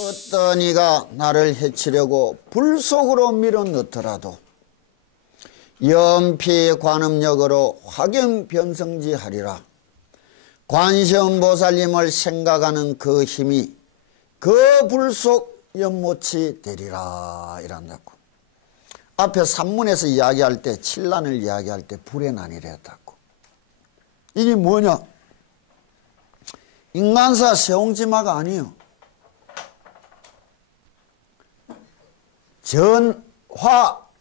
어떤 이가 나를 해치려고 불 속으로 밀어넣더라도 연피 관음력으로 화경변성지하리라. 관세음보살님을 생각하는 그 힘이 그 불 속 연못이 되리라 이란다고. 앞에 산문에서 이야기할 때 칠난을 이야기할 때 불의 난이라 했다고. 이게 뭐냐? 인간사 세옹지마가 아니요.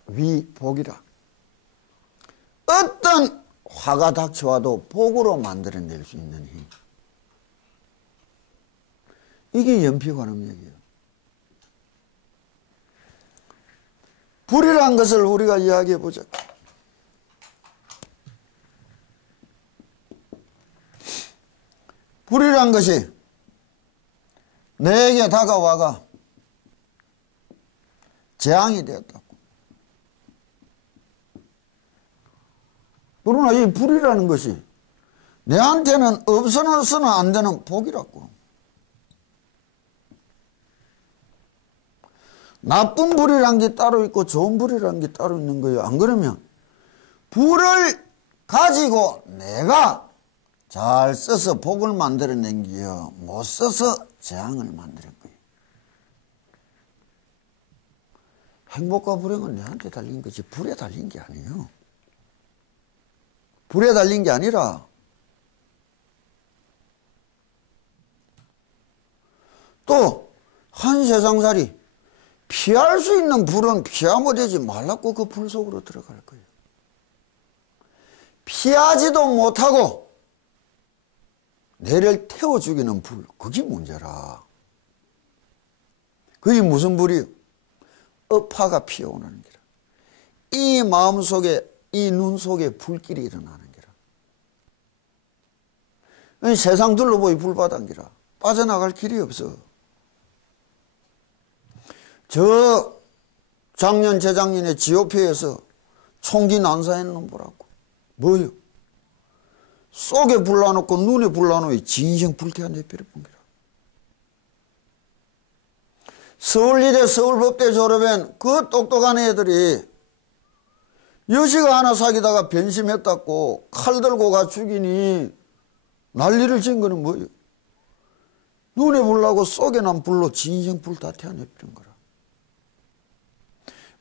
전화위복이라. 어떤 화가 닥쳐와도 복으로 만들어낼 수 있는 힘. 이게 연피관음력이에요. 불이란 것을 우리가 이야기해 보자. 불이란 것이 내게 다가와가 재앙이 되었다고. 그러나 이 불이라는 것이 내한테는 없어서는 안 되는 복이라고. 나쁜 불이란 게 따로 있고 좋은 불이란 게 따로 있는 거예요. 안 그러면 불을 가지고 내가 잘 써서 복을 만들어낸 게요, 못 써서 재앙을 만드는 거예요. 행복과 불행은 내한테 달린 거지 불에 달린 게 아니에요. 불에 달린 게 아니라 또 한 세상살이 피할 수 있는 불은 피하면 되지 말라고 그 불 속으로 들어갈 거예요. 피하지도 못하고 내를 태워 죽이는 불, 그게 문제라. 그게 무슨 불이요? 업화가 피어오는 기라. 이 마음속에, 이 눈 속에 불길이 일어나는 기라. 세상 둘러보이 불바다인 기라. 빠져나갈 길이 없어. 저 작년 재작년에 지오피에서 총기 난사했는 놈 보라고. 뭐요? 속에 불나놓고 눈에 불나놓고 진생 불쾌한 대표를 본 기라. 서울이대 서울법대 졸업한 그 똑똑한 애들이 여시가 하나 사귀다가 변심했다고 칼 들고 가 죽이니 난리를 친 거는 뭐예요? 눈에 불나고 속에 난 불로 진생 불 다 태어내버린 거라.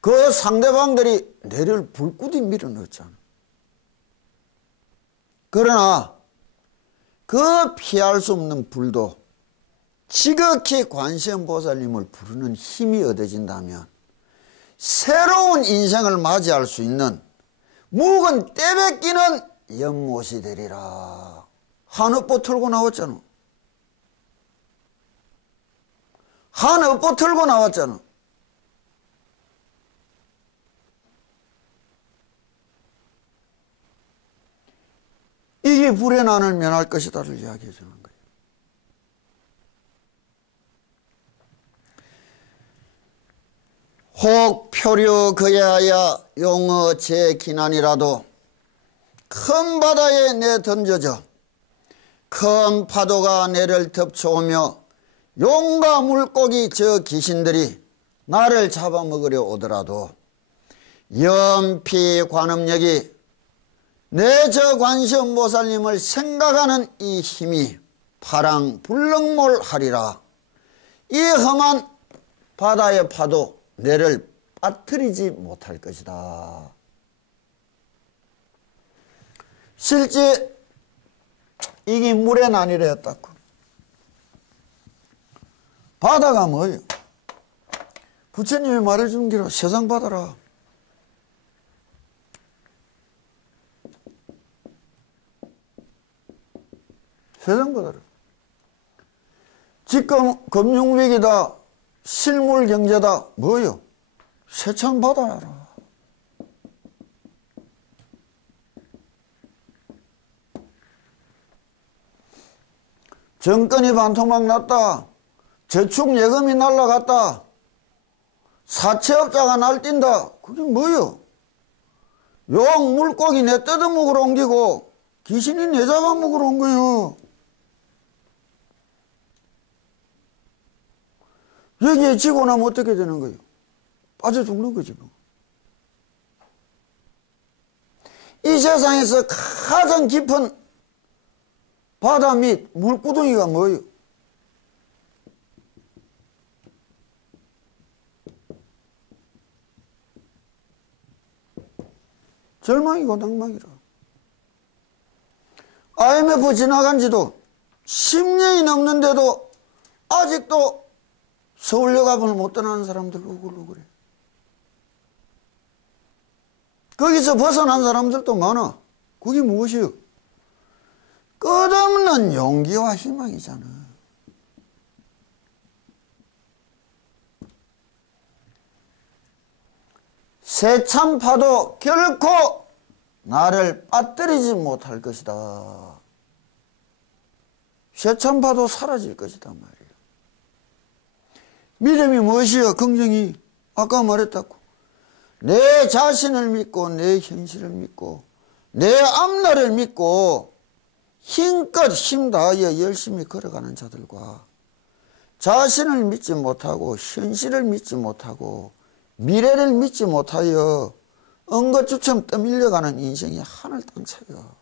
그 상대방들이 내를 불꾸디 밀어넣었잖아. 그러나 그 피할 수 없는 불도 지극히 관세음보살님을 부르는 힘이 얻어진다면 새로운 인생을 맞이할 수 있는 묵은 떼뱉기는 연못이 되리라. 한업보 틀고 나왔잖아. 한업보 틀고 나왔잖아. 이게 불의 난을 면할 것이다를 이야기해 주는 거예요. 혹 표류 그야야 용어 제 기난이라도 큰 바다에 내 던져져 큰 파도가 내를 덮쳐오며 용과 물고기 저 귀신들이 나를 잡아먹으려 오더라도 연피 관음력이 내 저 관세음보살님을 생각하는 이 힘이 파랑불능몰하리라. 이 험한 바다의 파도 내를 빠뜨리지 못할 것이다. 실제 이게 물의 난이라 했다고. 바다가 뭐예요? 부처님이 말해준 기로 세상 바다라. 세상 바다라. 지금 금융위기다, 실물경제다, 뭐요? 세찬 바다라. 정권이 반토막 났다. 저축예금이 날라갔다. 사채업자가 날뛴다. 그게 뭐요? 용, 물고기 내 뜯어먹으러 옮기고 귀신이 내 잡아먹으러 온 거요. 여기에 지고 나면 어떻게 되는 거예요? 빠져 죽는 거지 뭐. 이 세상에서 가장 깊은 바다 및 물구덩이가 뭐예요? 절망이고 낭망이라. IMF 지나간 지도 10년이 넘는데도 아직도 서울역 앞을 못 떠나는 사람들 우글우글해. 거기서 벗어난 사람들도 많아. 그게 무엇이요? 끝없는 용기와 희망이잖아. 새참파도 결코 나를 빠뜨리지 못할 것이다. 새참파도 사라질 것이다 말이에요. 믿음이 무엇이요? 긍정이 아까 말했다고. 내 자신을 믿고 내 현실을 믿고 내 앞날을 믿고 힘껏 힘 다하여 열심히 걸어가는 자들과 자신을 믿지 못하고 현실을 믿지 못하고 미래를 믿지 못하여 엉거주춤 떠밀려가는 인생이 하늘 땅 차이야.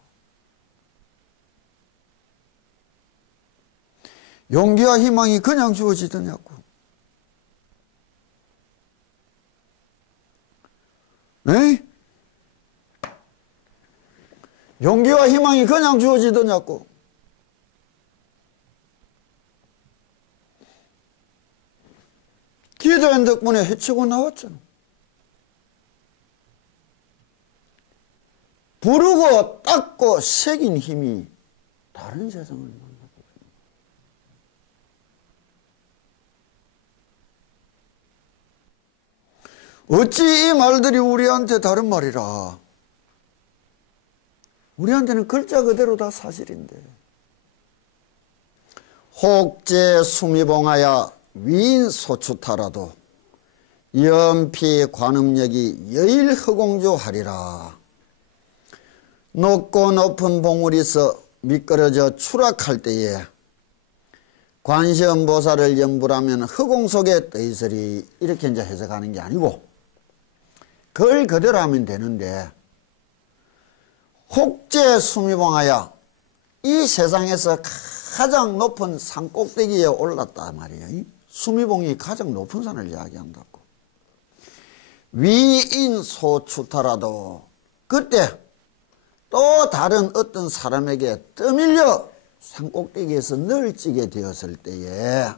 용기와 희망이 그냥 주어지더냐고. 에? 용기와 희망이 그냥 주어지더냐고. 기도한 덕분에 헤치고 나왔잖아. 부르고 닦고 새긴 힘이 다른 세상을 만나고. 어찌 이 말들이 우리한테 다른 말이라. 우리한테는 글자 그대로 다 사실인데. 혹제 수미봉하야 위인소추타라도 연피 관음력이 여일허공조하리라. 높고 높은 봉우리서 미끄러져 추락할 때에 관세음보살을 염불하면 허공 속에 떠있으리. 이렇게 이제 해석하는 게 아니고 글 그대로 하면 되는데, 혹제 수미봉하야 이 세상에서 가장 높은 산 꼭대기에 올랐다 말이에요. 수미봉이 가장 높은 산을 이야기한다고. 위인소추타라도 그때 또 다른 어떤 사람에게 떠밀려 산 꼭대기에서 널뛰게 되었을 때에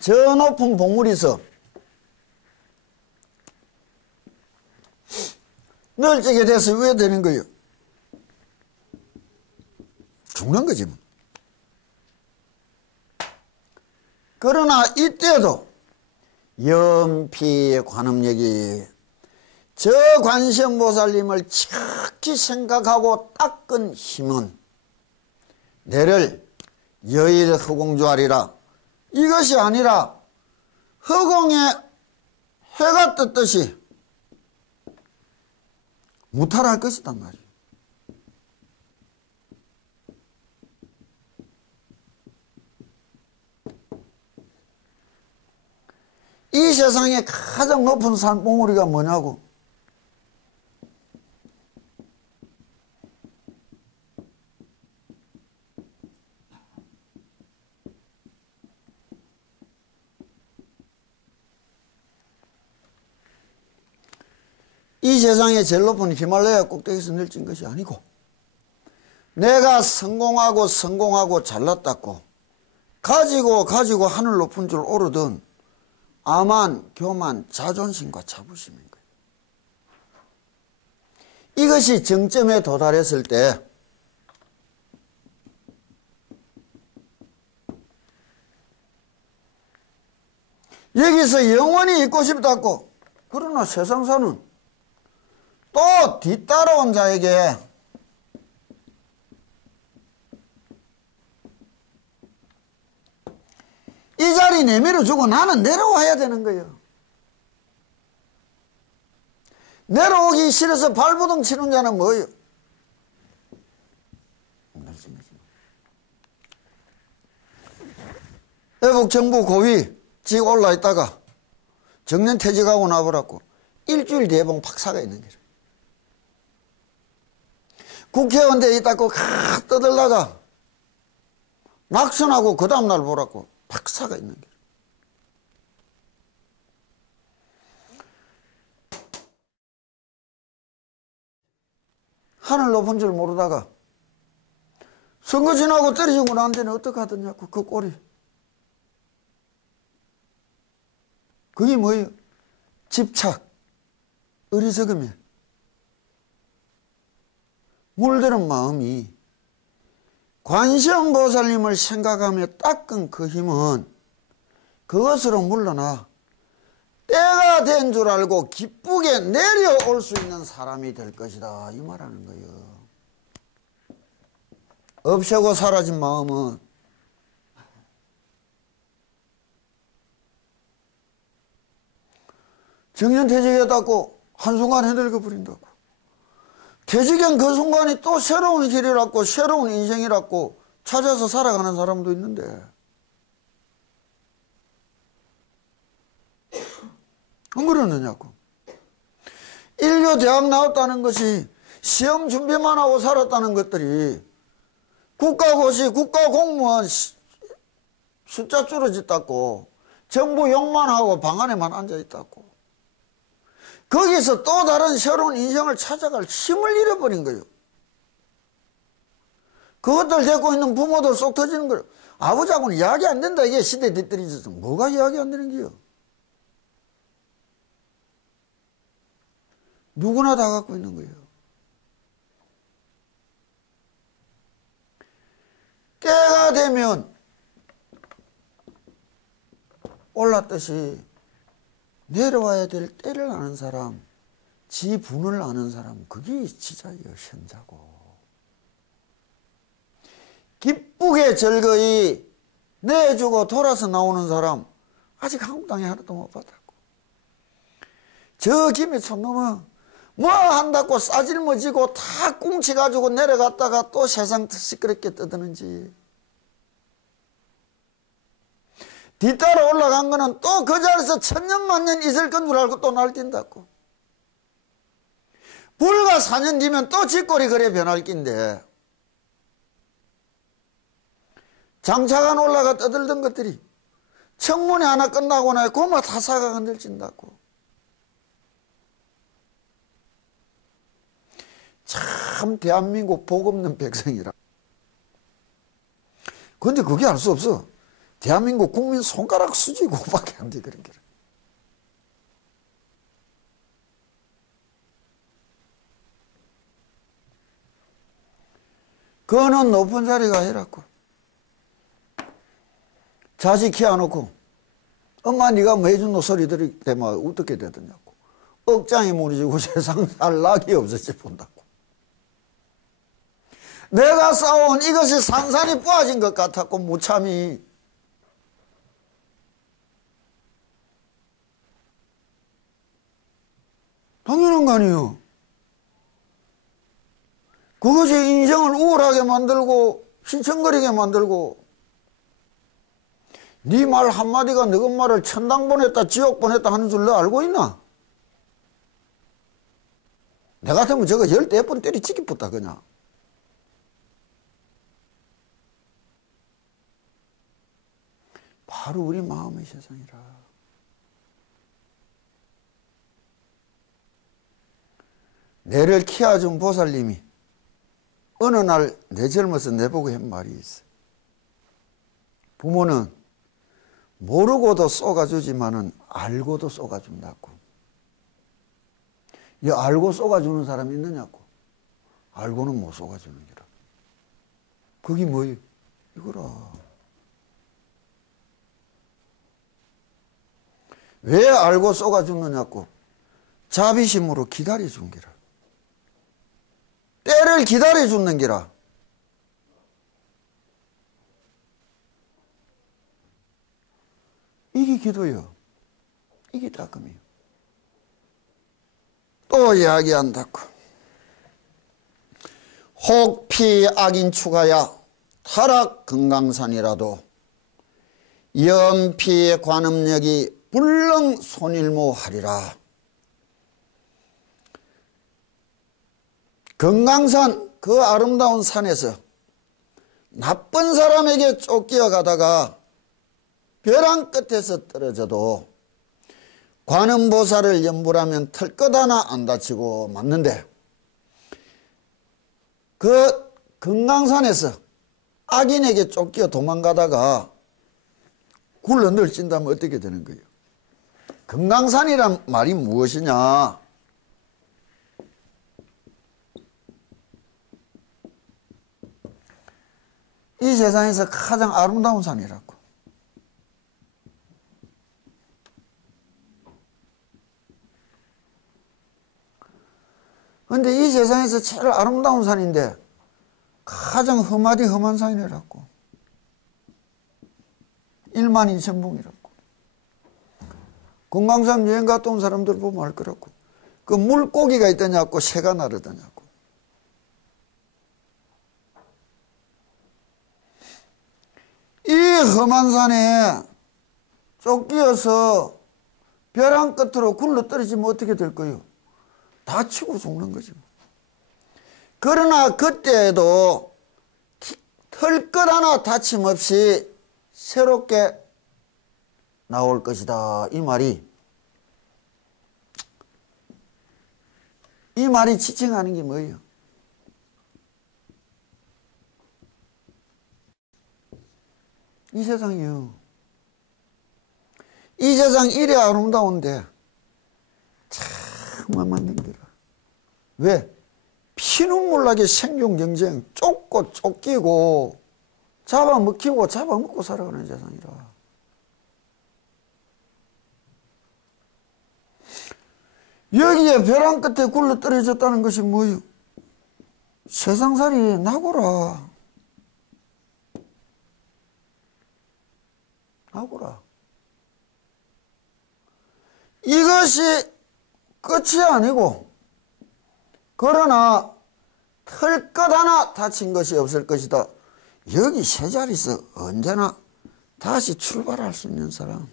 저 높은 봉우리서 널뛰게 돼서 왜 되는 거예요? 죽는 거지 뭐. 그러나 이때도 연피 관음력이 저 관세음보살님을 지극히 생각하고 닦은 힘은 내를 여일허공조하리라. 이것이 아니라 허공에 해가 떴듯이 무탈할 것이단 말이에요. 이 세상에 가장 높은 산봉우리가 뭐냐고. 이 세상에 제일 높은 히말라야 꼭대기에서 널찍은 것이 아니고 내가 성공하고 잘났다고 가지고 하늘 높은 줄 오르던 아만, 교만, 자존심과 자부심인 거예요. 이것이 정점에 도달했을 때 여기서 영원히 있고 싶다고. 그러나 세상사는 또 뒤따라온 자에게 이 자리 내밀어주고 나는 내려와야 되는 거예요. 내려오기 싫어서 발부둥 치는 자는 뭐예요? 애국 정부 고위 직 올라 있다가 정년 퇴직하고 나버렸고 일주일 뒤에 보면 박사가 있는 거죠. 국회의원 돼 있다고 가 떠들다가 낙선하고 그 다음날 보라고 박사가 있는 거죠. 하늘 높은 줄 모르다가 선거 지나고 떨어지고 난 데는 어떻게 하더냐고 그 꼴이. 그게 뭐예요? 집착, 어리석음이에요. 물드는 마음이 관세음보살님을 생각하며 닦은 그 힘은 그것으로 물러나 때가 된 줄 알고 기쁘게 내려올 수 있는 사람이 될 것이다 이 말하는 거예요. 없애고 사라진 마음은 정년퇴직했다고 한순간 해늙어 버린다고. 퇴직한 그 순간이 또 새로운 길이라고 새로운 인생이라고 찾아서 살아가는 사람도 있는데 안 그러느냐고. 인류 대학 나왔다는 것이 시험 준비만 하고 살았다는 것들이 국가고시, 국가공무원 숫자 줄어졌다고 정부 욕만 하고 방 안에만 앉아있다고 거기서 또 다른 새로운 인생을 찾아갈 힘을 잃어버린 거예요. 그것들 데리고 있는 부모들 속 터지는 거예요. 아버지하고는 이야기 안 된다 이게 시대 뒤떨어져서 뭐가 이야기 안 되는 거예요. 누구나 다 갖고 있는 거예요. 때가 되면 올랐듯이 내려와야 될 때를 아는 사람, 지분을 아는 사람, 그게 지자예요, 현자고. 기쁘게 즐거이 내주고 돌아서 나오는 사람, 아직 한국 땅에 하나도 못 봤다고. 저 김에 촌놈은 뭐 한다고 싸질머지고 다 꽁치가지고 내려갔다가 또 세상 시끄럽게 떠드는지. 뒤따라 올라간 거는 또 그 자리에서 천년만년 있을 건 줄 알고 또 날뛴다고. 불과 4년 뒤면 또 쥐꼬리 그래 변할 낀데 장차관 올라가 떠들던 것들이 청문회 하나 끝나고 나면 고마 다 사가 건들진다고. 참 대한민국 복 없는 백성이라. 그런데 그게 알 수 없어. 대한민국 국민 손가락 수지 그거밖에 안 돼 그런 게. 그거는 높은 자리가 해라고. 자식 키워놓고 엄마 네가 뭐 해준 소리 들을 때마다 어떻게 되더냐고. 억장이 무너지고 세상 살 낙이 없어져 본다고. 내가 싸운 이것이 산산이 뿌아진 것 같았고 무참히. 당연한 거 아니에요. 그것이 인생을 우울하게 만들고 휘청거리게 만들고 네 말 한마디가 너 엄마를 천당 보냈다 지옥 보냈다 하는 줄 너 알고 있나? 내 같으면 저거 14번 때리치기 붙다 그냥. 바로 우리 마음의 세상이라. 내를 키워준 보살님이 어느 날 내 젊어서 내보고 한 말이 있어. 부모는 모르고도 쏘가주지만은 알고도 쏘가준다고. 이 알고 쏘가주는 사람이 있느냐고. 알고는 못 쏘가주는 거라. 그게 뭐예요? 이거라. 왜 알고 쏘가주느냐고. 자비심으로 기다려준 거라. 때를 기다려주는 기라. 이게 기도요. 이게 닦음이요. 또 이야기한다고. 혹피 악인 추가야 타락 금강산이라도 연피의 관음력이 불능 손일무하리라. 금강산 그 아름다운 산에서 나쁜 사람에게 쫓겨 가다가 벼랑 끝에서 떨어져도 관음보살을 염불하면 털끝 하나 안 다치고 맞는데, 그 금강산에서 악인에게 쫓겨 도망가다가 굴러 널찐다면 어떻게 되는 거예요? 금강산이란 말이 무엇이냐? 이 세상에서 가장 아름다운 산이라고. 그런데 이 세상에서 제일 아름다운 산인데 가장 험하디 험한 산이라고. 12,000봉이라고. 금강산 여행 갔다 온 사람들 보면 알 거라고. 그 물고기가 있더냐고, 새가 나르더냐고. 이 험한 산에 쫓기어서 벼랑 끝으로 굴러 떨어지면 어떻게 될 거예요? 다치고 죽는 거지. 그러나 그때에도 털끝 하나 다침 없이 새롭게 나올 것이다. 이 말이 지칭하는 게 뭐예요? 이 세상이요. 이 세상 이래 아름다운데 참 만만들어. 왜? 피눈물 나게 생존 경쟁, 쫓고 쫓기고 잡아먹히고 잡아먹고 살아가는 세상이라. 여기에 벼랑 끝에 굴러 떨어졌다는 것이 뭐예요? 세상살이 나고라. 나고라. 이것이 끝이 아니고, 그러나 털끝 하나 다친 것이 없을 것이다. 여기 세 자리에서 언제나 다시 출발할 수 있는 사람,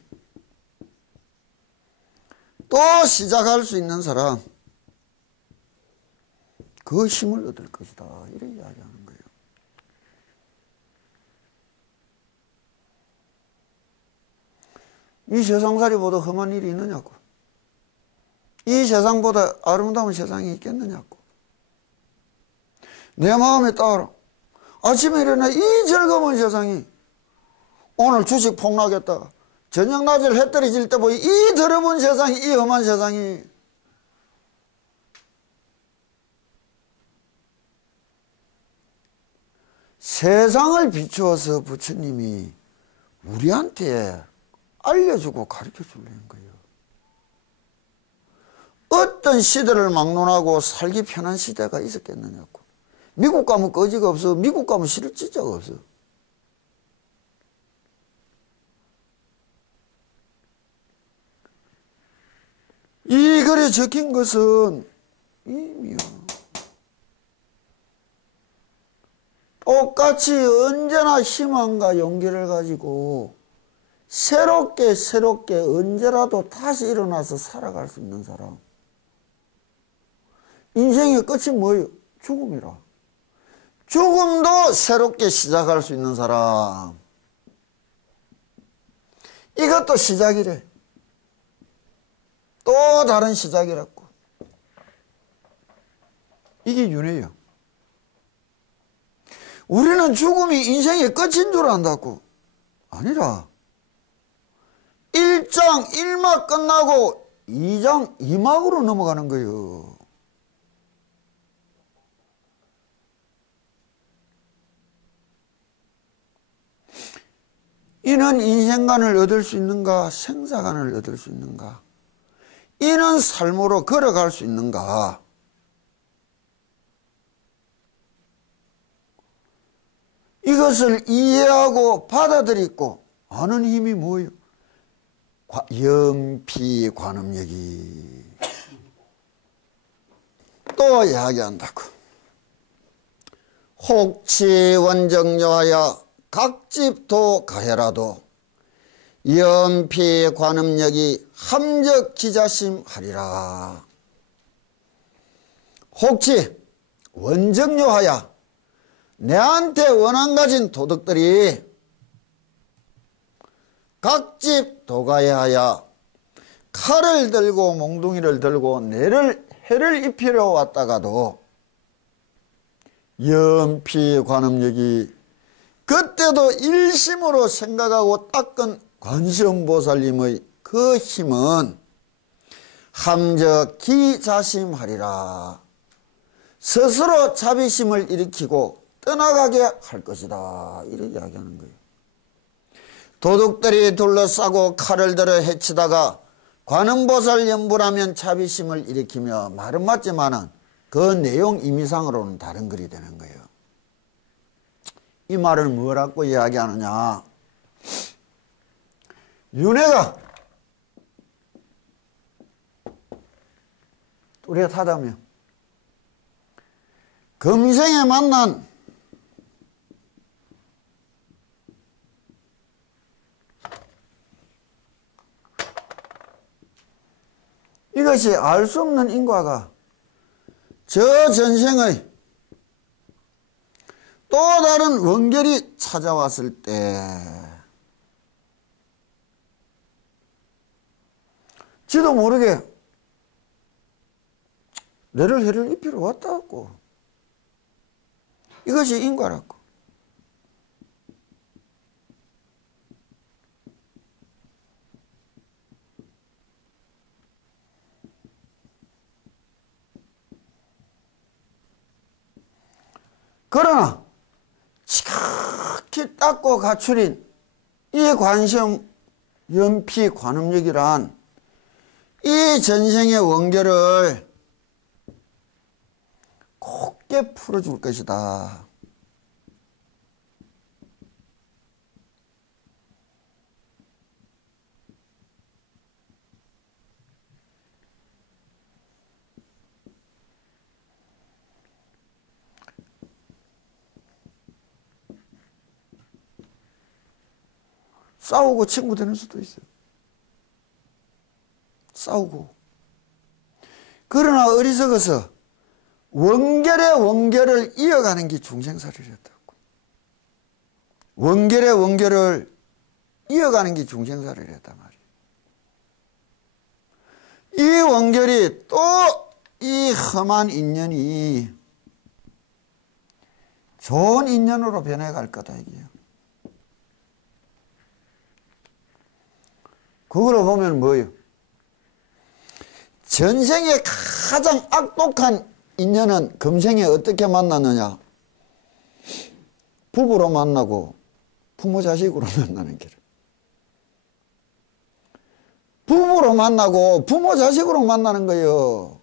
또 시작할 수 있는 사람, 그 힘을 얻을 것이다. 이렇게 이야기하는 거예요. 이 세상살이보다 험한 일이 있느냐고. 이 세상보다 아름다운 세상이 있겠느냐고. 내 마음에 따라 아침에 일어나 이 즐거운 세상이, 오늘 주식 폭락했다, 저녁 낮을 해 떨어질 때 보이 이 더러운 세상이, 이 험한 세상이, 세상을 비추어서 부처님이 우리한테 알려주고 가르쳐 주려는 거예요. 어떤 시대를 막론하고 살기 편한 시대가 있었겠느냐고. 미국 가면 거지가 없어. 미국 가면 실질자가 없어. 이 글에 적힌 것은 이미요. 똑같이 언제나 희망과 용기를 가지고 새롭게 언제라도 다시 일어나서 살아갈 수 있는 사람. 인생의 끝이 뭐예요? 죽음이라. 죽음도 새롭게 시작할 수 있는 사람. 이것도 시작이래. 또 다른 시작이라고. 이게 윤회예요. 우리는 죽음이 인생의 끝인 줄 안다고. 아니라 1장 1막 끝나고 2장 2막으로 넘어가는 거예요. 이는 인생관을 얻을 수 있는가, 생사관을 얻을 수 있는가, 이는 삶으로 걸어갈 수 있는가. 이것을 이해하고 받아들이고 아는 힘이 뭐예요? 연피 관음력이. 또 이야기한다고. 혹시 원정여하여 각집도 가해라도 연피 관음력이 함적 기자심 하리라. 혹시 원정료하야 내한테 원한 가진 도덕들이 각집 도가에 하여 칼을 들고 몽둥이를 들고 해를 입히러 왔다가도 연피 관음력이 그때도 일심으로 생각하고 닦은 관세음보살님의 그 힘은 함적 기자심하리라. 스스로 자비심을 일으키고 떠나가게 할 것이다. 이렇게 이야기하는 거예요. 도둑들이 둘러싸고 칼을 들어 해치다가 관음보살 연부라면 자비심을 일으키며 말은 맞지만은 그 내용 임의상으로는 다른 글이 되는 거예요. 이 말을 뭐라고 이야기하느냐. 윤회가 뚜렷하다며 금생에 만난 이것이 알 수 없는 인과가 저 전생의 또 다른 원결이 찾아왔을 때 지도 모르게 내를 해를 입히러 왔다고. 이것이 인과라고. 그러나 지극히 닦고 갖추린 이 관심 연피 관음력이란 이 전생의 원결을 곱게 풀어줄 것이다. 싸우고 친구 되는 수도 있어요. 싸우고. 그러나 어리석어서 원결의 원결을 이어가는 게 중생살이랬다고. 원결의 원결을 이어가는 게 중생살이랬단 말이에요. 이 원결이 또 이 험한 인연이 좋은 인연으로 변해갈 거다 이게요. 그거로 보면 뭐예요? 전생에 가장 악독한 인연은 금생에 어떻게 만났느냐? 부부로 만나고 부모 자식으로 만나는 길. 부부로 만나고 부모 자식으로 만나는 거예요.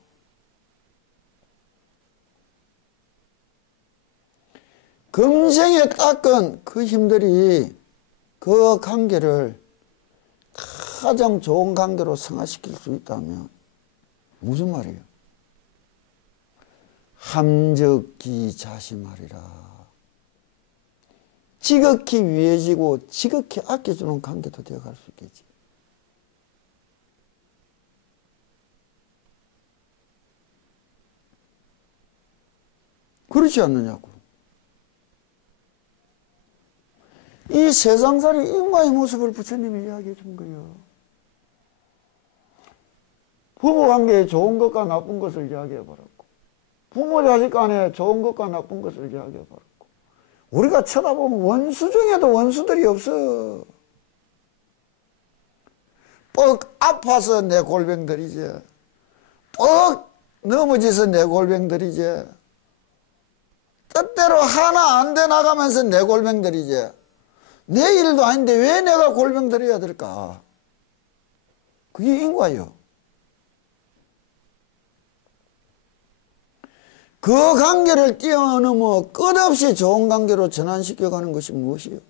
금생에 닦은 그 힘들이 그 관계를 가장 좋은 관계로 성화시킬 수 있다면 무슨 말이에요? 함적기 자심하리라. 지극히 위해지고 지극히 아껴주는 관계도 되어갈 수 있겠지. 그렇지 않느냐고. 이 세상살이 인과의 모습을 부처님이 이야기해 준 거예요. 부부관계에 좋은 것과 나쁜 것을 이야기해 버렸고, 부모 자식 간에 좋은 것과 나쁜 것을 이야기해 버렸고, 우리가 쳐다보면 원수 중에도 원수들이 없어. 뻑 아파서 내 골병들이지, 뻑 넘어져서 내 골병들이지, 뜻대로 하나 안 돼 나가면서 내 골병들이지. 내 일도 아닌데 왜 내가 골병들여야 될까? 그게 인과예요. 그 관계를 뛰어넘어 끝없이 좋은 관계로 전환시켜가는 것이 무엇이요?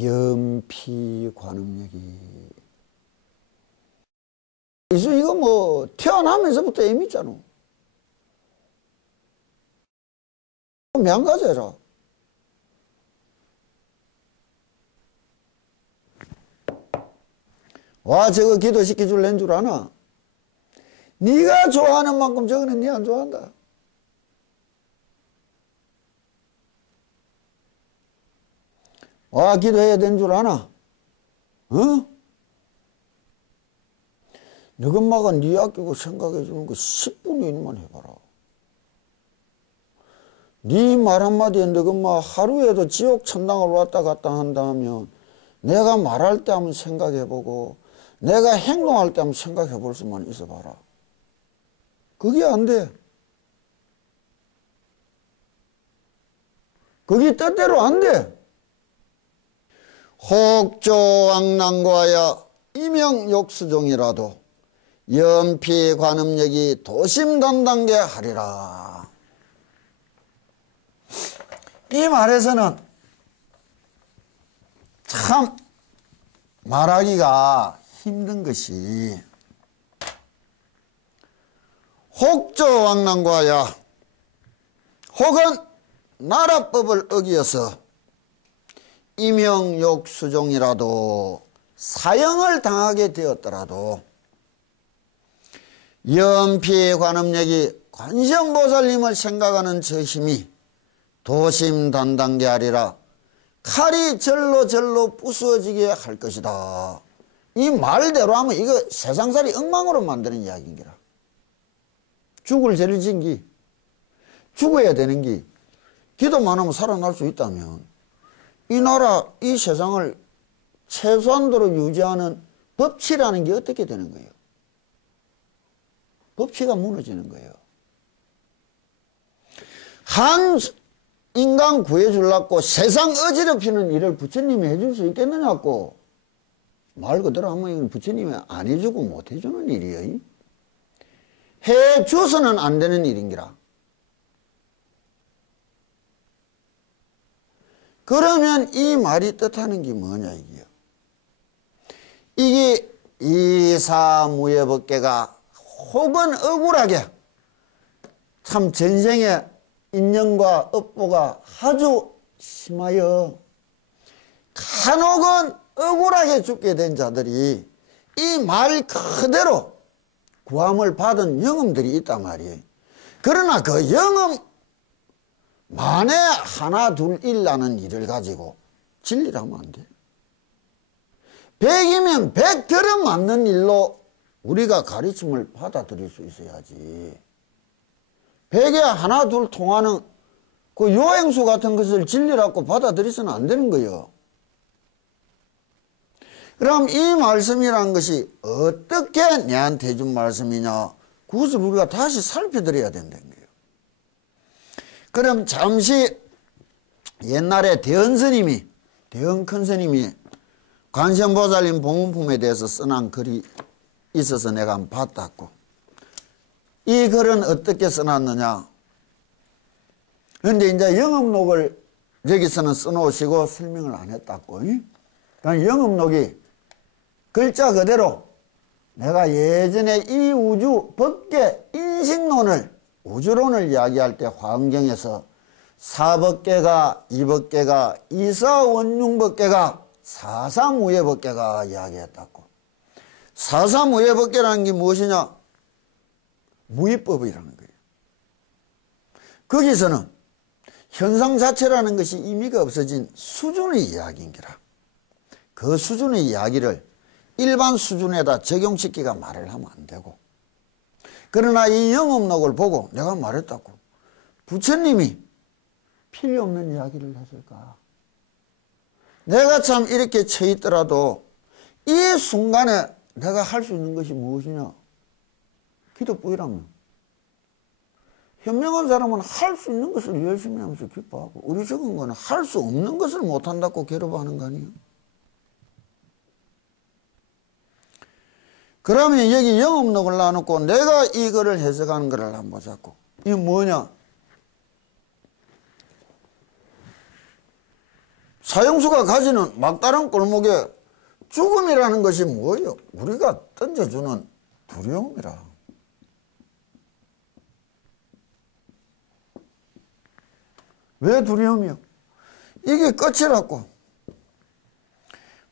연피 관음력이. 이거 뭐 태어나면서부터 애미 있잖아. 명가제라. 와, 저거 기도시켜 줄랜 줄 아나? 네가 좋아하는 만큼 저거는 네 안 좋아한다. 와, 기도해야 되는 줄 아나? 어? 너희 엄마가 네 아끼고 생각해 주는 거 10분의 1만 해봐라. 네 말 한마디에 너희 엄마 하루에도 지옥 천당을 왔다 갔다 한다 하면 내가 말할 때 한번 생각해보고 내가 행동할 때 한번 생각해볼 수만 있어봐라. 그게 안 돼. 그게 뜻대로 안 돼. 혹조왕랑과야 이명욕수종이라도 연피 관음력이 도심단단게 하리라. 이 말에서는 참 말하기가 힘든 것이 혹조왕랑과야 혹은 나라법을 어기어서 이명욕수종이라도 사형을 당하게 되었더라도 연피의 관음력이 관세음보살님을 생각하는 저 힘이 도심단단게 하리라. 칼이 절로 부수어지게 할 것이다. 이 말대로 하면 이거 세상살이 엉망으로 만드는 이야기인기라. 죽을 죄를 지은 기, 죽어야 되는 기, 기도만 하면 살아날 수 있다면 이 나라, 이 세상을 최소한도로 유지하는 법치라는 게 어떻게 되는 거예요? 법치가 무너지는 거예요. 한 인간 구해주려고 세상 어지럽히는 일을 부처님이 해줄 수 있겠느냐고. 말 그대로 하면 이건 부처님이 안 해주고 못 해주는 일이에요. 해줘서는 안 되는 일인기라. 그러면 이 말이 뜻하는 게 뭐냐 이게요. 이게 이사무예법계가 혹은 억울하게 참 전생에 인연과 업보가 아주 심하여 간혹은 억울하게 죽게 된 자들이 이 말 그대로 구함을 받은 영음들이 있단 말이에요. 그러나 그 영음 만에 하나 둘 일라는 일을 가지고 진리를 하면 안 돼. 100이면 100 들어맞는 일로 우리가 가르침을 받아들일 수 있어야지. 100에 하나 둘 통하는 그 요행수 같은 것을 진리라고 받아들여서는 안 되는 거예요. 그럼 이 말씀이란 것이 어떻게 내한테 해준 말씀이냐? 그것을 우리가 다시 살펴드려야 된다는 거예요. 그럼 잠시 옛날에 대언스님이, 대언큰스님이 관세음보살님 보문품에 대해서 써난 글이 있어서 내가 한번 봤다고. 이 글은 어떻게 써놨느냐? 그런데 이제 영업록을 여기서는 써놓으시고 설명을 안 했다고. 그러니까 영업록이 글자 그대로 내가 예전에 이 우주 법계 인식론을 우주론을 이야기할 때 화엄경에서 사법계가 이법계가 이사원융법계가 사사무예법계가 이야기했다고. 사사무예법계라는 게 무엇이냐? 무위법이라는 거예요. 거기서는 현상 자체라는 것이 의미가 없어진 수준의 이야기인기라. 그 수준의 이야기를 일반 수준에다 적용시키가 말을 하면 안 되고. 그러나 이 영업록을 보고 내가 말했다고. 부처님이 필요 없는 이야기를 했을까? 내가 참 이렇게 처있더라도 이 순간에 내가 할 수 있는 것이 무엇이냐? 기도뿐이라면. 현명한 사람은 할 수 있는 것을 열심히 하면서 기뻐하고, 우리 적은 거는 할 수 없는 것을 못한다고 괴로워하는 거 아니에요? 그러면 여기 영업록을 놔놓고 내가 이거를 해석하는 거를 한번 보자고. 이게 뭐냐? 사형수가 가지는 막다른 골목에 죽음이라는 것이 뭐예요? 우리가 던져주는 두려움이라. 왜 두려움이요? 이게 끝이라고.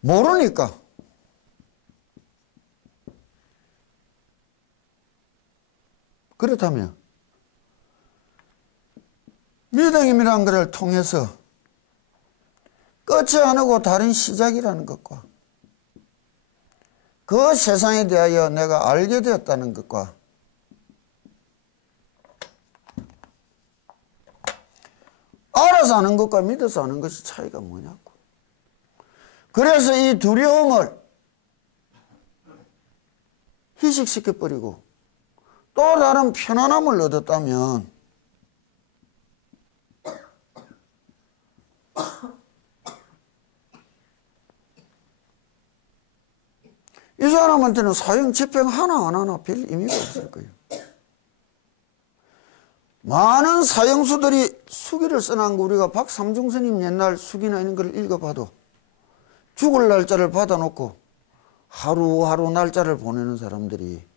모르니까. 그렇다면 믿음이라는 것을 통해서 끝이 아니고 다른 시작이라는 것과 그 세상에 대하여 내가 알게 되었다는 것과 알아서 하는 것과 믿어서 하는 것이 차이가 뭐냐고. 그래서 이 두려움을 희식시켜버리고 또 다른 편안함을 얻었다면 이 사람한테는 사형 집행 하나 별 의미가 없을 거예요. 많은 사형수들이 수기를 써놓은 거 우리가 박삼중 스님 옛날 수기나 이런 걸 읽어봐도 죽을 날짜를 받아놓고 하루하루 날짜를 보내는 사람들이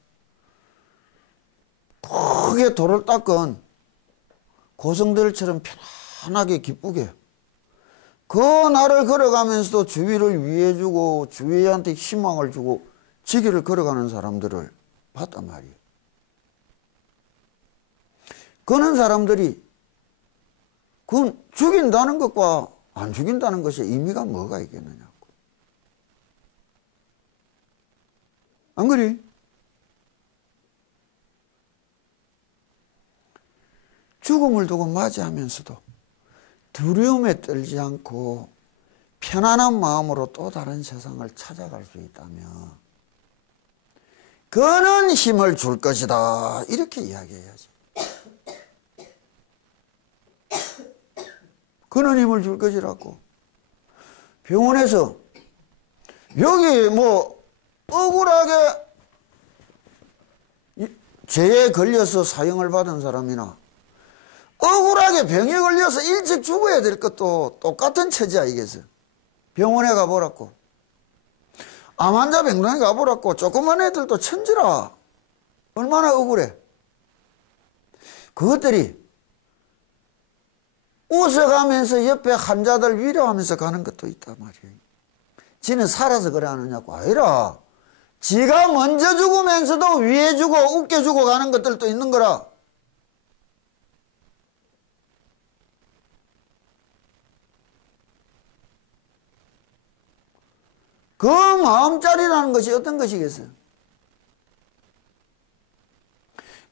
크게 돌을 닦은 고성들처럼 편안하게 기쁘게 그 날을 걸어가면서도 주위를 위해주고 주위한테 희망을 주고 지기를 걸어가는 사람들을 봤단 말이에요. 그런 사람들이 그건 죽인다는 것과 안 죽인다는 것이 의미가 뭐가 있겠느냐고. 안 그래? 죽음을 두고 맞이하면서도 두려움에 떨지 않고 편안한 마음으로 또 다른 세상을 찾아갈 수 있다면 그는 힘을 줄 것이다. 이렇게 이야기해야지. 그는 힘을 줄 것이라고. 병원에서 여기 뭐 억울하게 죄에 걸려서 사형을 받은 사람이나 억울하게 병에 걸려서 일찍 죽어야 될 것도 똑같은 처지 아니겠어. 병원에 가보라고. 암 환자 병동에 가보라고. 조그만 애들도 천지라. 얼마나 억울해. 그것들이 웃어가면서 옆에 환자들 위로하면서 가는 것도 있단 말이에요. 지는 살아서 그래 하느냐고. 아니라 지가 먼저 죽으면서도 위해주고 웃겨주고 가는 것들도 있는 거라. 그 마음짜리라는 것이 어떤 것이겠어요?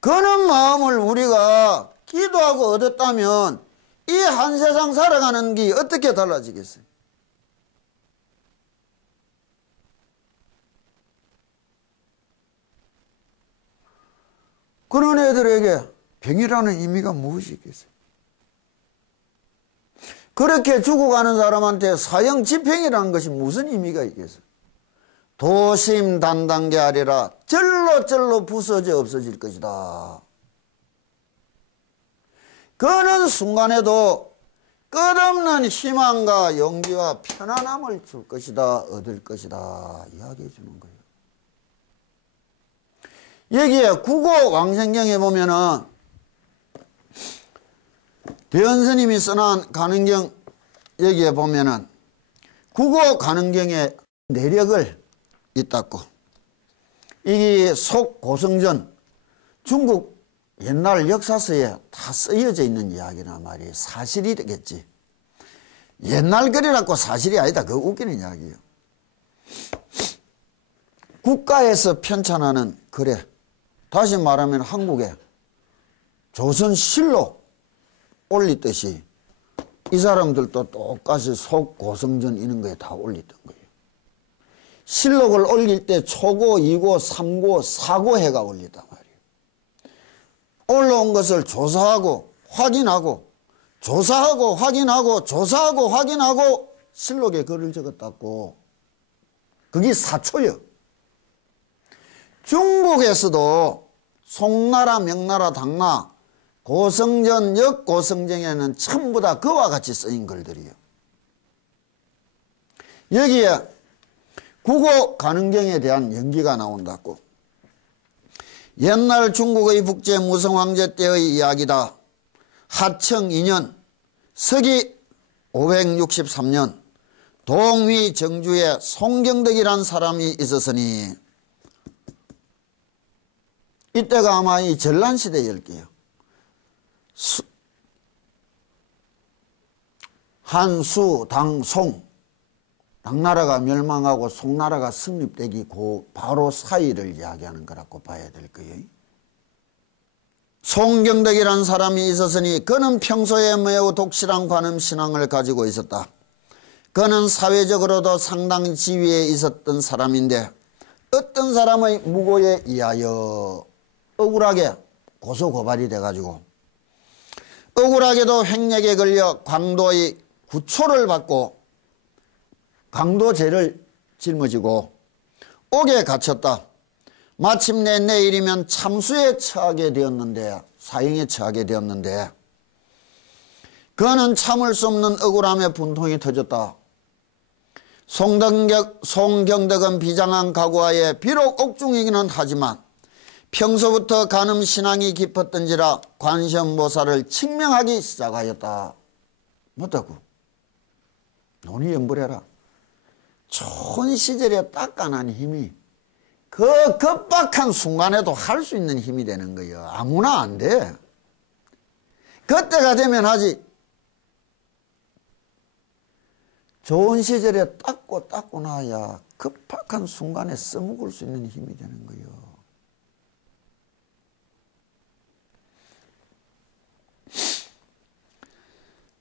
그런 마음을 우리가 기도하고 얻었다면 이 한 세상 살아가는 게 어떻게 달라지겠어요? 그런 애들에게 병이라는 의미가 무엇이겠어요? 그렇게 죽어가는 사람한테 사형 집행이라는 것이 무슨 의미가 있겠어요? 도심단단게 아니라 절로 부서져 없어질 것이다. 그는 순간에도 끝없는 희망과 용기와 편안함을 줄 것이다. 얻을 것이다. 이야기해 주는 거예요. 여기에 국어왕생경에 보면은 대현스님이 써놓은 가능경 여기에 보면은 국어 가능경의 내력을 있다고. 이게 속고성전 중국 옛날 역사서에 다 쓰여져 있는 이야기나 말이에요. 사실이겠지. 옛날 글이라고 사실이 아니다. 그거 웃기는 이야기예요. 국가에서 편찬하는 글에 다시 말하면 한국에 조선실록 올리듯이 이 사람들도 똑같이 속고성전 이런 거에 다 올리던 거예요. 실록을 올릴 때 초고, 2고, 3고, 4고 해가 올리단 말이에요. 올라온 것을 조사하고 확인하고 조사하고 확인하고 조사하고 확인하고 실록에 글을 적었다고. 그게 사초요. 중국에서도 송나라, 명나라, 당나, 고성전, 역고성전에는 전부 다 그와 같이 쓰인 글들이에요. 여기에 국어 가능경에 대한 연기가 나온다고. 옛날 중국의 북제 무성황제 때의 이야기다. 하청 2년 서기 563년 동위 정주에 송경덕이란 사람이 있었으니 이때가 아마 이 전란시대일 거예요. 한수, 당, 송. 당나라가 멸망하고 송나라가 성립되기 바로 사이를 이야기하는 거라고 봐야 될 거예요. 송경덕이라는 사람이 있었으니 그는 평소에 매우 독실한 관음 신앙을 가지고 있었다. 그는 사회적으로도 상당 지위에 있었던 사람인데 어떤 사람의 무고에 의하여 억울하게 고소고발이 돼가지고 억울하게도 횡령에 걸려 강도의 구초를 받고 강도죄를 짊어지고 옥에 갇혔다. 마침내 내일이면 참수에 처하게 되었는데 사형에 처하게 되었는데 그는 참을 수 없는 억울함에 분통이 터졌다. 송경덕은 비장한 각오하에 비록 옥중이기는 하지만 평소부터 간음 신앙이 깊었던지라 관세음보살을 칙명하기 시작하였다. 뭐다고? 논의 연불해라. 좋은 시절에 따끈한 힘이 그 급박한 순간에도 할 수 있는 힘이 되는 거예요. 아무나 안 돼. 그때가 되면 하지. 좋은 시절에 닦고 나야 급박한 순간에 써먹을 수 있는 힘이 되는 거예요.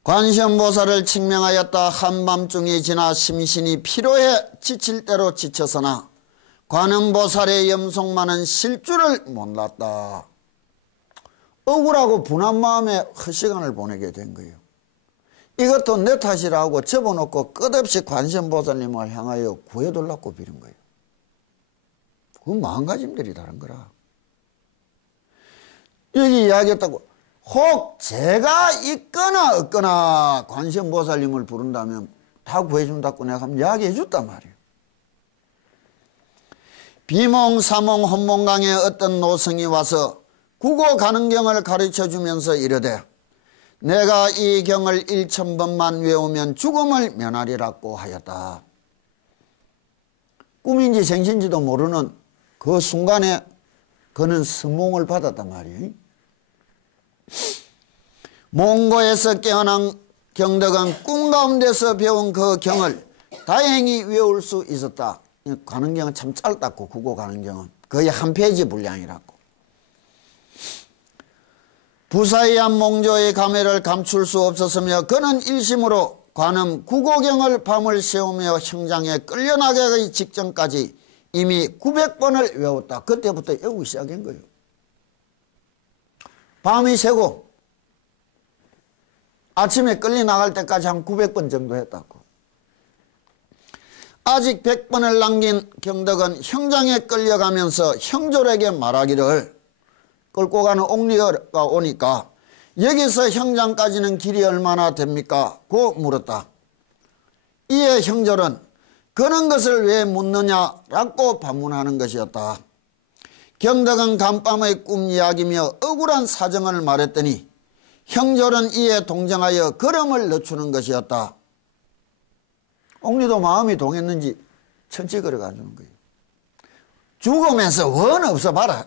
관세음보살을 칙명하였다. 한밤중이 지나 심신이 피로에 지칠 대로 지쳐서나 관음보살의 염속만은 쉴 줄을 몰랐다. 억울하고 분한 마음에 헛시간을 보내게 된 거예요. 이것도 내 탓이라고 접어놓고 끝없이 관세음보살님을 향하여 구해달라고 빌은 거예요. 그건 마음가짐들이 다른 거라. 여기 이야기했다고 혹 제가 있거나 없거나 관세음보살님을 부른다면 다 구해준다고 내가 한번 이야기해 줬단 말이에요. 비몽사몽 혼몽강에 어떤 노성이 와서 국어 가능경을 가르쳐주면서 이르되 내가 이 경을 1000번만 외우면 죽음을 면하리라고 하였다. 꿈인지 생신지도 모르는 그 순간에 그는 선몽을 받았단 말이에요. 몽고에서 깨어난 경덕은 꿈 가운데서 배운 그 경을 다행히 외울 수 있었다. 가능경은 참 짧다고 국어 가능경은 거의 한 페이지 분량이라고. 부사의한 몽조의 감회를 감출 수 없었으며 그는 일심으로 관음 국어경을 밤을 새우며 형장에 끌려나가기 직전까지 이미 900번을 외웠다. 그때부터 외우기 시작한 거예요. 밤이 새고 아침에 끌려 나갈 때까지 한 900번 정도 했다고. 아직 100번을 남긴 경덕은 형장에 끌려가면서 형졸에게 말하기를 끌고 가는 옥리가 오니까 여기서 형장까지는 길이 얼마나 됩니까? 고 물었다. 이에 형졸은 그런 것을 왜 묻느냐라고 반문하는 것이었다. 경덕은 간밤의 꿈 이야기며 억울한 사정을 말했더니 형졸은 이에 동정하여 걸음을 늦추는 것이었다. 옥리도 마음이 동했는지 천천히 걸어가주는 거예요. 죽으면서 원 없어 봐라.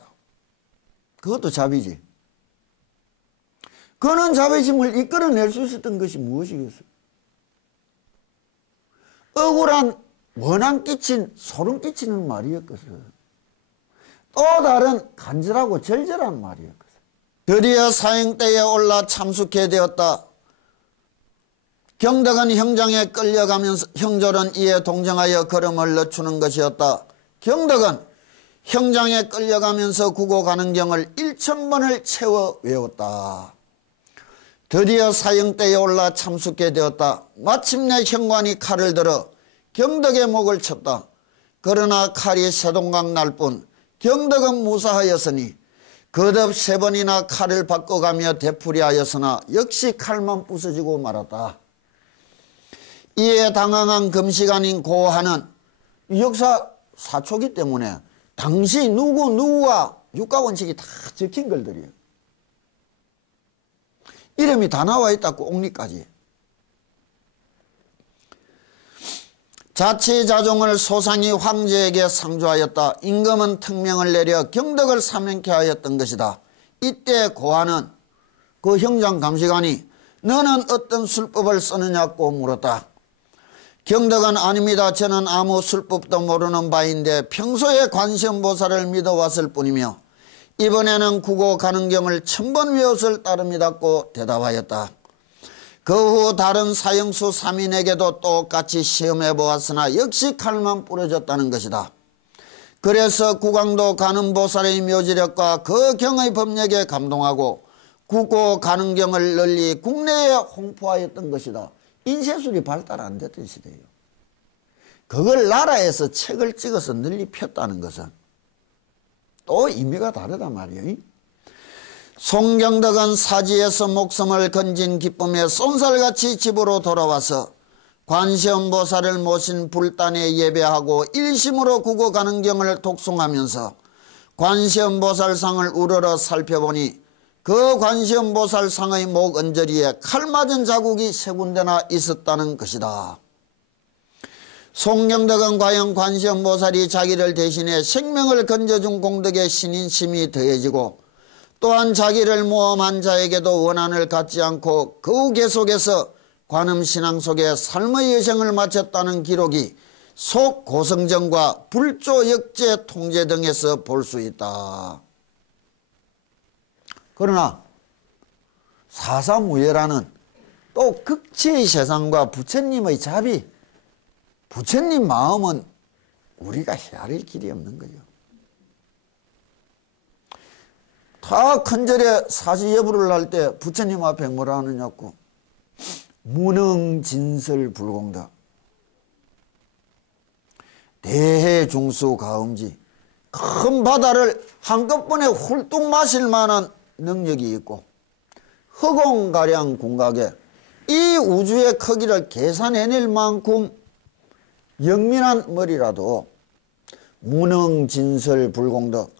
그것도 자비지. 그는 자비심을 이끌어낼 수 있었던 것이 무엇이겠어요? 억울한 원한 끼친 소름 끼치는 말이었겠어요. 또 다른 간절하고 절절한 말이었겠어요. 드디어 사형대에 올라 참숙해 되었다. 경덕은 형장에 끌려가면서 형졸은 이에 동정하여 걸음을 늦추는 것이었다. 경덕은 형장에 끌려가면서 국어 가능경을 1000번을 채워 외웠다. 드디어 사형대에 올라 참숙해 되었다. 마침내 형관이 칼을 들어 경덕의 목을 쳤다. 그러나 칼이 세동각 날 뿐 경덕은 무사하였으니 거듭 3번이나 칼을 바꿔가며 되풀이하였으나 역시 칼만 부서지고 말았다. 이에 당황한 금시간인 고하는 역사 사초기 때문에 당시 누구가 육가원칙이 다 적힌 글들이에요. 이름이 다 나와 있다고 옥리까지. 자치자종을 소상히 황제에게 상주하였다. 임금은 특명을 내려 경덕을 사명케 하였던 것이다. 이때 고한은 그 형장감시관이 너는 어떤 술법을 쓰느냐고 물었다. 경덕은 아닙니다. 저는 아무 술법도 모르는 바인데 평소에 관세음보살을 믿어왔을 뿐이며 이번에는 국어 가능경을 1000번 외웠을 따름이다고 대답하였다. 그 후 다른 사형수 3인에게도 똑같이 시험해 보았으나 역시 칼만 뿌려졌다는 것이다. 그래서 국왕도 가는보살의 묘지력과 그 경의 법력에 감동하고 국어 가능경을 널리 국내에 홍보하였던 것이다. 인쇄술이 발달 안 됐던 시대예요. 그걸 나라에서 책을 찍어서 널리 폈다는 것은 또 의미가 다르단 말이에요. 송경덕은 사지에서 목숨을 건진 기쁨에 쏜살같이 집으로 돌아와서 관세음보살을 모신 불단에 예배하고 일심으로 국어 가능경을 독송하면서 관세음보살상을 우러러 살펴보니 그 관세음보살상의 목 언저리에 칼 맞은 자국이 3군데나 있었다는 것이다. 송경덕은 과연 관세음보살이 자기를 대신해 생명을 건져준 공덕의 신인심이 더해지고 또한 자기를 모험한 자에게도 원한을 갖지 않고 그 계속해서 관음신앙 속에 삶의 여생을 마쳤다는 기록이 속고성정과 불조역제 통제 등에서 볼 수 있다. 그러나 사사무예라는 또 극치의 세상과 부처님의 자비, 부처님 마음은 우리가 헤아릴 길이 없는 거예요. 다 큰절에 사시예불을 할 때 부처님 앞에 뭐라 하느냐고. 무능진설불공덕 대해중수가음지 큰 바다를 한꺼번에 훌뚝 마실 만한 능력이 있고 허공가량 궁각에 이 우주의 크기를 계산해낼 만큼 영민한 머리라도 무능진설불공덕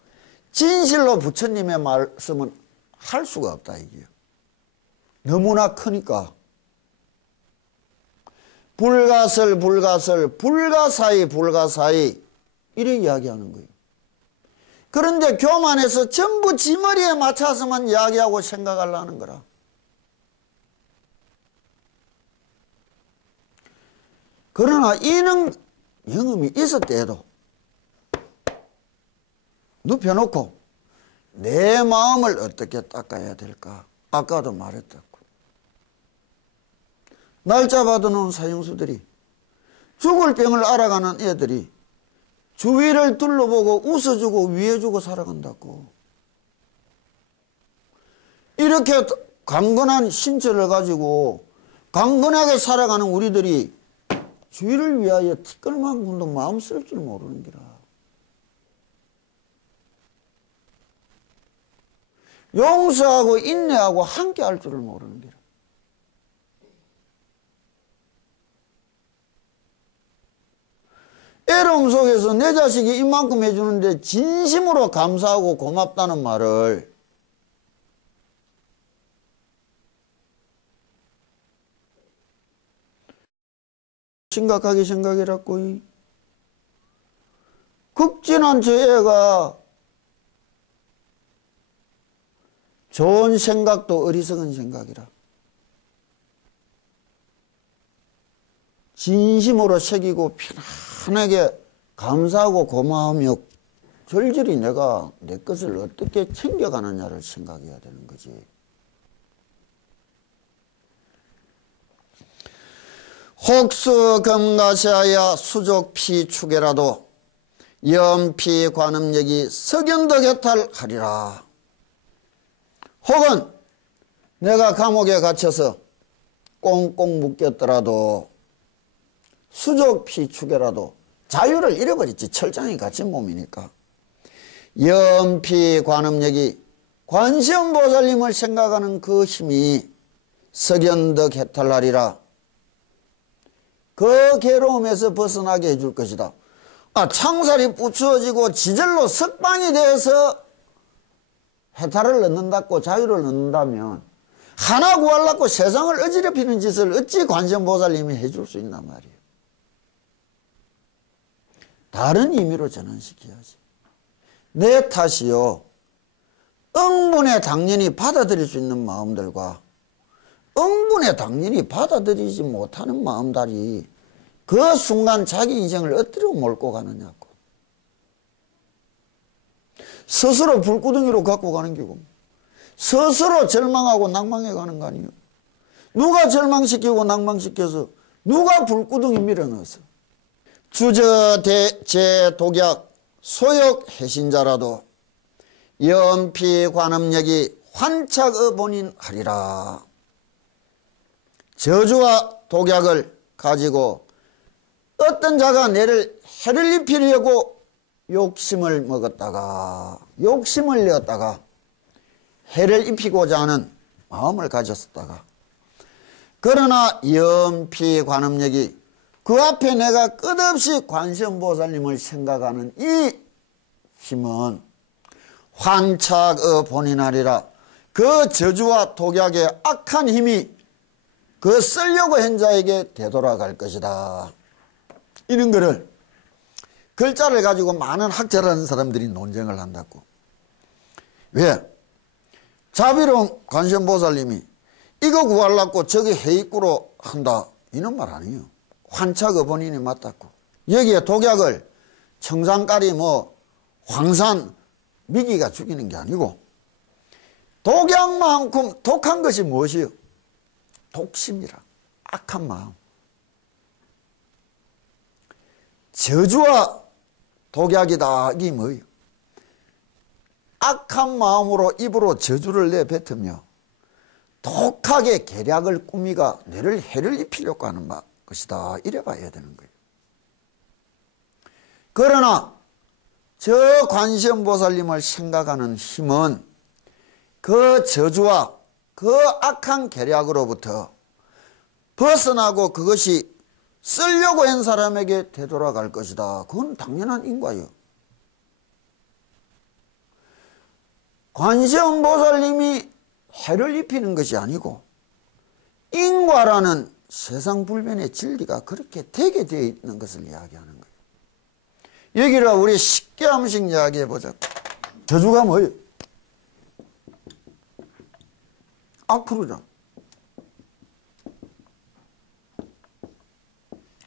진실로 부처님의 말씀은 할 수가 없다 이게요. 너무나 크니까 불가설 불가사의 이래 이야기하는 거예요. 그런데 교만해서 전부 지 머리에 맞춰서만 이야기하고 생각하려는 거라. 그러나 이는 영음이 있었대 해도 눕혀놓고 내 마음을 어떻게 닦아야 될까? 아까도 말했다고. 날짜 받아놓은 사형수들이 죽을 병을 알아가는 애들이 주위를 둘러보고 웃어주고 위해주고 살아간다고. 이렇게 강건한 신체를 가지고 강건하게 살아가는 우리들이 주위를 위하여 티끌만큼도 마음 쓸 줄 모르는 기라. 용서하고 인내하고 함께 할 줄을 모르는 기라. 애로움 속에서 내 자식이 이만큼 해주는데 진심으로 감사하고 고맙다는 말을 심각하게 생각해라고. 극진한 저 애가 좋은 생각도 어리석은 생각이라. 진심으로 새기고 편안하게 감사하고 고마우며 절절히 내가 내 것을 어떻게 챙겨가느냐를 생각해야 되는 거지. 혹수 금가시하여 수족피 추계라도 염피 관음력이 석연덕해탈하리라. 혹은 내가 감옥에 갇혀서 꽁꽁 묶였더라도 수족피 추계라도 자유를 잃어버렸지. 철장에 갇힌 몸이니까. 염피 관음력이 관세음보살님을 생각하는 그 힘이 석연덕해탈하리라. 그 괴로움에서 벗어나게 해줄 것이다. 창살이 부추어지고 지절로 석방이 돼서 해탈을 넣는다고 자유를 넣는다면 하나 구하려고 세상을 어지럽히는 짓을 어찌 관세음보살님이 해줄 수 있단 말이에요. 다른 의미로 전환시켜야지. 내 탓이요. 응분에 당연히 받아들일 수 있는 마음들과 응분에 당연히 받아들이지 못하는 마음들이 그 순간 자기 인생을 어디로 몰고 가느냐고. 스스로 불구덩이로 갖고 가는 기고 스스로 절망하고 낭망해 가는 거 아니에요. 누가 절망시키고 낭망시켜서 누가 불구덩이 밀어넣어서. 주저제 독약 소욕 해신자라도 연피 관음력이 환착의 본인 하리라. 저주와 독약을 가지고 어떤 자가 내를 해를 입히려고 욕심을 먹었다가 욕심을 내었다가 해를 입히고자 하는 마음을 가졌었다가 그러나 연피 관음력이 그 앞에 내가 끝없이 관세음보살님을 생각하는 이 힘은 환착의 본인하리라. 그 저주와 독약의 악한 힘이 그 쓰려고 한 자에게 되돌아갈 것이다. 이런 거를 글자를 가지고 많은 학자라는 사람들이 논쟁을 한다고. 왜? 자비로운 관세음보살님이 이거 구하려고 저기 해입구로 한다 이런 말 아니에요. 환착의 본인이 맞다고. 여기에 독약을 청산가리 뭐 황산 미기가 죽이는 게 아니고 독약만큼 독한 것이 무엇이요? 독심이라. 악한 마음. 저주와 독약이다. 이게 뭐예요? 악한 마음으로 입으로 저주를 내뱉으며 독하게 계략을 꾸미가 내를 해를 입히려고 하는 것이다. 이래 봐야 되는 거예요. 그러나 저 관세음보살님을 생각하는 힘은 그 저주와 그 악한 계략으로부터 벗어나고 그것이 쓰려고 한 사람에게 되돌아갈 것이다. 그건 당연한 인과예요. 관세음보살님이 해를 입히는 것이 아니고 인과라는 세상 불변의 진리가 그렇게 되게 되어 있는 것을 이야기하는 거예요. 여기를 우리 쉽게 한 번씩 이야기해 보자. 저주가 뭐예요? 악플이죠.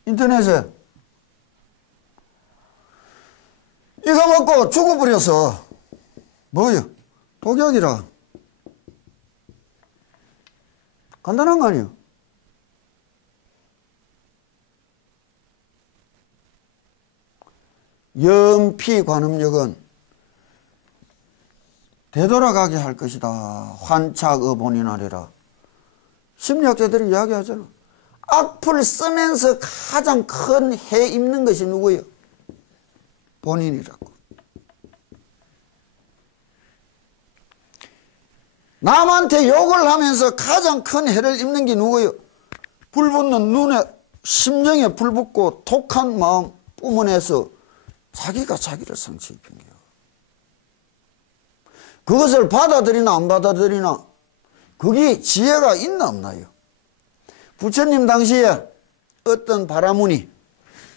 인터넷에 이거 먹고 죽어버려서 뭐예요? 독약이라. 간단한 거 아니에요? 연피 관음력은 되돌아가게 할 것이다. 환착의 본인하리라. 심리학자들이 이야기하잖아. 악플 쓰면서 가장 큰 해 입는 것이 누구예요? 본인이라고. 남한테 욕을 하면서 가장 큰 해를 입는 게 누구예요? 불 붙는 눈에 심정에 불 붙고 독한 마음 뿜어내서 자기가 자기를 성취 입힌 거예요. 그것을 받아들이나 안 받아들이나 그게 지혜가 있나 없나요? 부처님 당시에 어떤 바라문이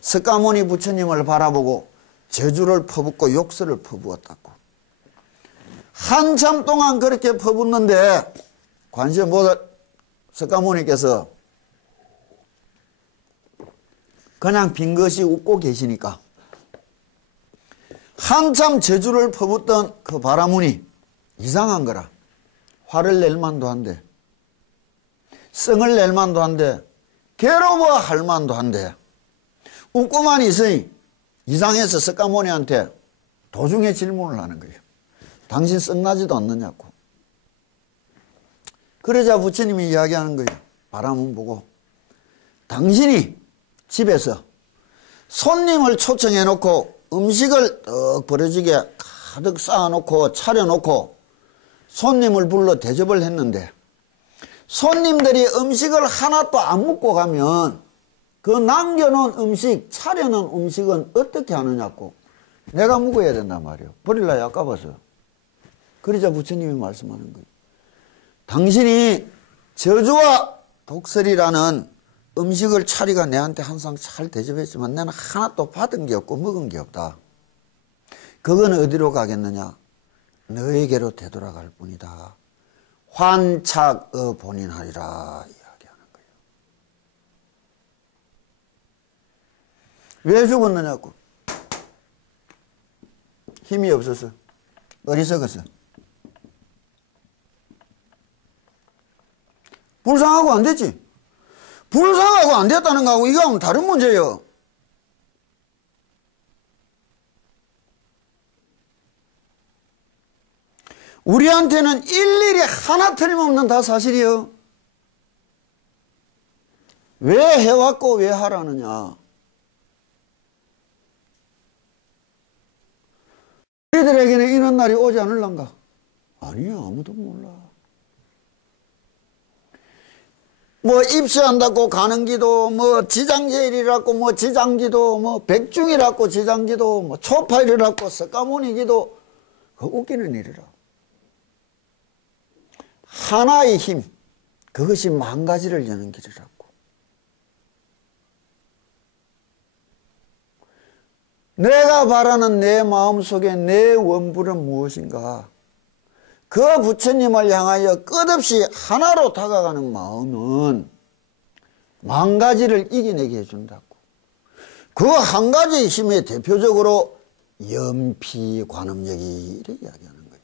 석가모니 부처님을 바라보고 저주를 퍼붓고 욕설을 퍼부었다고. 한참 동안 그렇게 퍼붓는데 관세음보살 석가모니께서 그냥 빙긋이 웃고 계시니까 한참 저주를 퍼붓던 그 바라문이 이상한 거라. 화를 낼 만도 한데 성을 낼 만도 한데 괴로워할 만도 한데 웃고만 있으니 이상해서 석가모니한테 도중에 질문을 하는 거예요. 당신 썩나지도 않느냐고. 그러자 부처님이 이야기하는 거예요. 바라문 보고 당신이 집에서 손님을 초청해 놓고 음식을 떡 버려지게 가득 쌓아놓고 차려놓고 손님을 불러 대접을 했는데 손님들이 음식을 하나도 안 먹고 가면 그 남겨놓은 음식, 차려놓은 음식은 어떻게 하느냐고. 내가 먹어야 된단 말이에요. 버릴라야 아까워서. 그러자 부처님이 말씀하는 거예요. 당신이 저주와 독설이라는 음식을 차리가 내한테 항상 잘 대접했지만 나는 하나도 받은 게 없고 먹은 게 없다. 그건 어디로 가겠느냐? 너에게로 되돌아갈 뿐이다. 환착의 본인하리라 이야기하는 거예요. 왜 죽었느냐고? 힘이 없어서. 어리석어서. 불쌍하고 안 됐지. 불쌍하고 안 됐다는 거하고 이거하고는 다른 문제예요. 우리한테는 일일이 하나 틀림없는 다 사실이요. 왜 해왔고 왜 하라느냐. 우리들에게는 이런 날이 오지 않을란가? 아니요, 아무도 몰라. 뭐 입시한다고 가는 기도, 뭐 지장제일이라고 뭐 지장기도, 뭐 백중이라고 지장기도, 뭐 초파일이라고 석가모니 기도. 그 웃기는 일이라. 하나의 힘, 그것이 만 가지를 여는 길이라고. 내가 바라는 내 마음속에 내 원불은 무엇인가? 그 부처님을 향하여 끝없이 하나로 다가가는 마음은 만 가지를 이겨내게 해준다고. 그 한 가지의 힘의 대표적으로 연피관음력이 이렇게 이야기하는 거예요.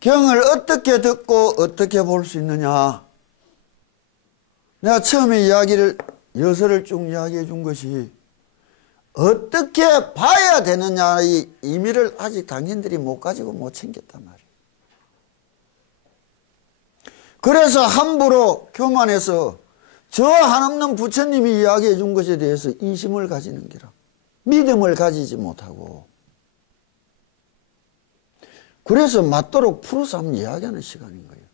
경을 어떻게 듣고 어떻게 볼 수 있느냐? 내가 처음에 이야기를 여서를 쭉 이야기해 준 것이 어떻게 봐야 되느냐의 의미를 아직 당신들이 못 가지고 못 챙겼단 말이에요. 그래서 함부로 교만해서 저 한없는 부처님이 이야기해 준 것에 대해서 이심을 가지는 게라. 믿음을 가지지 못하고. 그래서 맞도록 풀어서 한번 이야기하는 시간인 거예요.